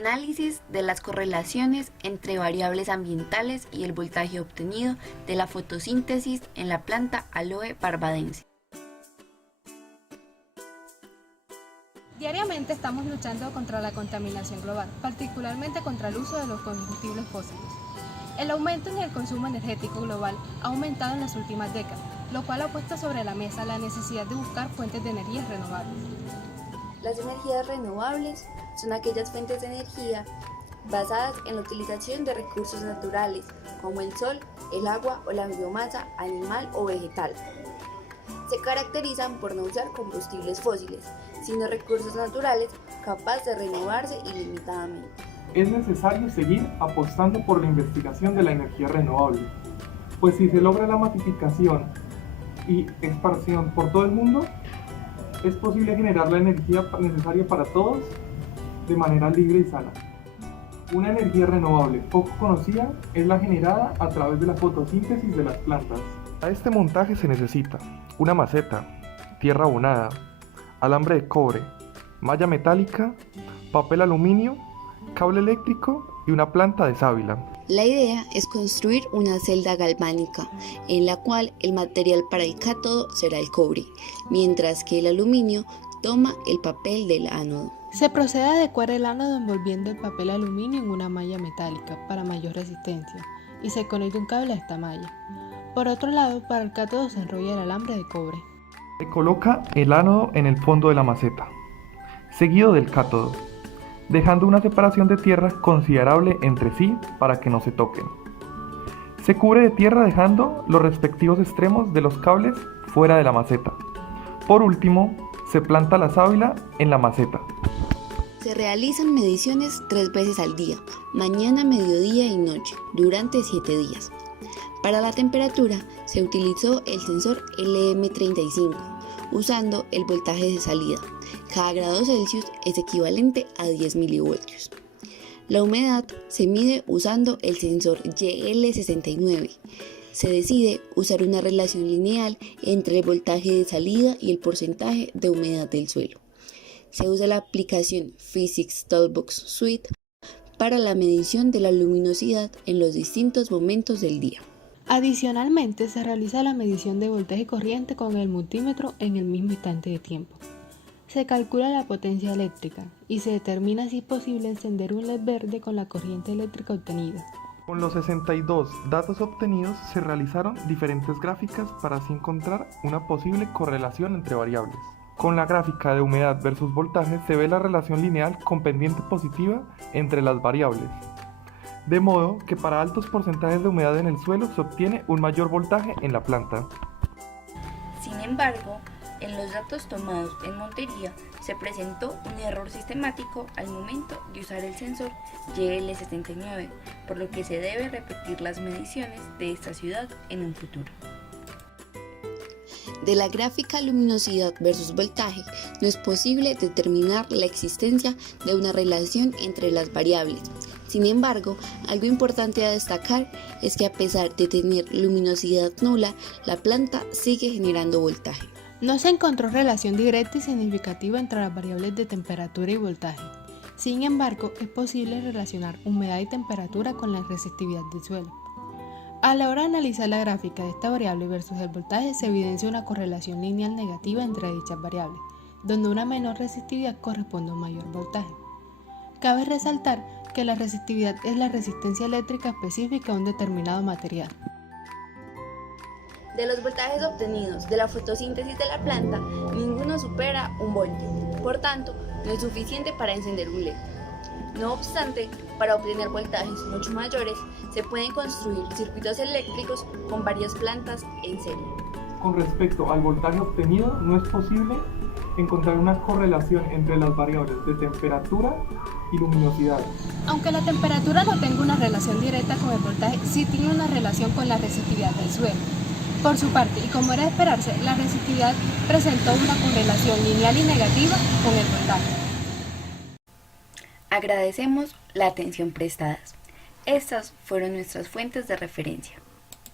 Análisis de las correlaciones entre variables ambientales y el voltaje obtenido de la fotosíntesis en la planta Aloe barbadense. Diariamente estamos luchando contra la contaminación global, particularmente contra el uso de los combustibles fósiles. El aumento en el consumo energético global ha aumentado en las últimas décadas, lo cual ha puesto sobre la mesa la necesidad de buscar fuentes de energías renovables. Las energías renovables son aquellas fuentes de energía basadas en la utilización de recursos naturales, como el sol, el agua o la biomasa animal o vegetal. Se caracterizan por no usar combustibles fósiles, sino recursos naturales capaces de renovarse ilimitadamente. Es necesario seguir apostando por la investigación de la energía renovable, pues si se logra la masificación y expansión por todo el mundo, es posible generar la energía necesaria para todos de manera libre y sana. Una energía renovable poco conocida es la generada a través de la fotosíntesis de las plantas. Para este montaje se necesita una maceta, tierra abonada, alambre de cobre, malla metálica, papel aluminio, cable eléctrico y una planta de sábila. La idea es construir una celda galvánica, en la cual el material para el cátodo será el cobre, mientras que el aluminio toma el papel del ánodo. Se procede a adecuar el ánodo envolviendo el papel aluminio en una malla metálica para mayor resistencia y se conecta un cable a esta malla. Por otro lado, para el cátodo se enrolla el alambre de cobre. Se coloca el ánodo en el fondo de la maceta, seguido del cátodo, dejando una separación de tierra considerable entre sí para que no se toquen. Se cubre de tierra dejando los respectivos extremos de los cables fuera de la maceta. Por último, se planta la sábila en la maceta. Se realizan mediciones 3 veces al día, mañana, mediodía y noche, durante 7 días. Para la temperatura se utilizó el sensor LM35, usando el voltaje de salida. Cada grado Celsius es equivalente a 10 milivoltios. La humedad se mide usando el sensor YL69. Se decide usar una relación lineal entre el voltaje de salida y el porcentaje de humedad del suelo. Se usa la aplicación Physics Toolbox Suite para la medición de la luminosidad en los distintos momentos del día. Adicionalmente, se realiza la medición de voltaje corriente con el multímetro en el mismo instante de tiempo. Se calcula la potencia eléctrica y se determina si es posible encender un LED verde con la corriente eléctrica obtenida. Con los 62 datos obtenidos se realizaron diferentes gráficas para así encontrar una posible correlación entre variables. Con la gráfica de humedad versus voltaje se ve la relación lineal con pendiente positiva entre las variables. De modo que para altos porcentajes de humedad en el suelo se obtiene un mayor voltaje en la planta. Sin embargo, en los datos tomados en Montería se presentó un error sistemático al momento de usar el sensor YL69, por lo que se debe repetir las mediciones de esta ciudad en un futuro. De la gráfica luminosidad versus voltaje, no es posible determinar la existencia de una relación entre las variables. Sin embargo, algo importante a destacar es que a pesar de tener luminosidad nula, la planta sigue generando voltaje. No se encontró relación directa y significativa entre las variables de temperatura y voltaje. Sin embargo, es posible relacionar humedad y temperatura con la resistividad del suelo. A la hora de analizar la gráfica de esta variable versus el voltaje, se evidencia una correlación lineal negativa entre dichas variables, donde una menor resistividad corresponde a un mayor voltaje. Cabe resaltar que la resistividad es la resistencia eléctrica específica a un determinado material. De los voltajes obtenidos de la fotosíntesis de la planta, ninguno supera 1 voltio. Por tanto, no es suficiente para encender un LED. No obstante, para obtener voltajes mucho mayores, se pueden construir circuitos eléctricos con varias plantas en serie. Con respecto al voltaje obtenido, no es posible encontrar una correlación entre las variables de temperatura y luminosidad. Aunque la temperatura no tenga una relación directa con el voltaje, sí tiene una relación con la resistividad del suelo. Por su parte, y como era de esperarse, la resistividad presentó una correlación lineal y negativa con el voltaje. Agradecemos la atención prestada. Estas fueron nuestras fuentes de referencia.